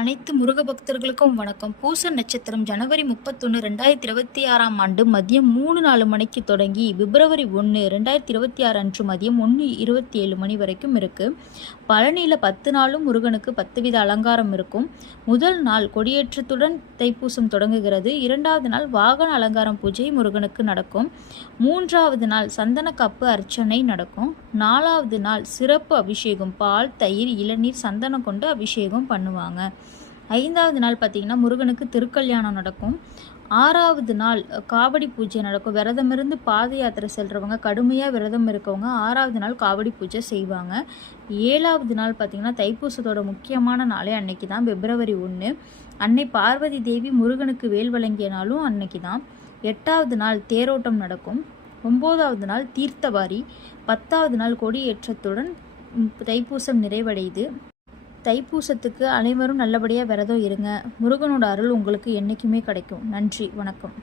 அனைத்து முருக பக்தர்களுக்கும் வணக்கம். பூச நட்சத்திரம் ஜனவரி 31, 2026 ஆண்டு மதியம் 3:04 மணிக்கு தொடங்கி பிப்ரவரி 1, 2026 அன்று மதியம் 1:27 மணி வரைக்கும் இருக்கு. பழனியில் 10 நாளும் முருகனுக்கு 10 வித அலங்காரம் இருக்கும். முதல் நாள் கொடியேற்றத்துடன் தைப்பூசம் தொடங்குகிறது. 2வது நாள் வாகன அலங்காரம் பூஜை முருகனுக்கு நடக்கும். 3வது நாள் சந்தன காப்பு அர்ச்சனை நடக்கும். 4வது நாள் சிறப்பு அபிஷேகம், பால், தயிர், இளநீர், சந்தனம் கொண்டு அபிஷேகம் பண்ணுவாங்க. 5வது நாள் பார்த்திங்கன்னா முருகனுக்கு திருக்கல்யாணம் நடக்கும். 6வது நாள் காவடி பூஜை நடக்கும். விரதமிருந்து பாத யாத்திரை செல்றவங்க, கடுமையாக விரதம் இருக்கவங்க 6வது நாள் காவடி பூஜை செய்வாங்க. 7வது நாள் பார்த்திங்கன்னா தைப்பூசத்தோட முக்கியமான நாளே அன்னைக்கு தான், பிப்ரவரி 1. அன்னை பார்வதி தேவி முருகனுக்கு வேல் வழங்கிய நாளும் அன்னைக்கு தான். 8வது நாள் தேரோட்டம் நடக்கும். 9வது நாள் தீர்த்தவாரி. 10வது நாள் கொடியேற்றத்துடன் தைப்பூசம் நிறைவடையுது. தைப்பூசத்துக்கு அனைவரும் நல்லபடியாக விரதம் இருங்க. முருகனோட அருள் உங்களுக்கு என்றைக்குமே கிடைக்கும். நன்றி, வணக்கம்.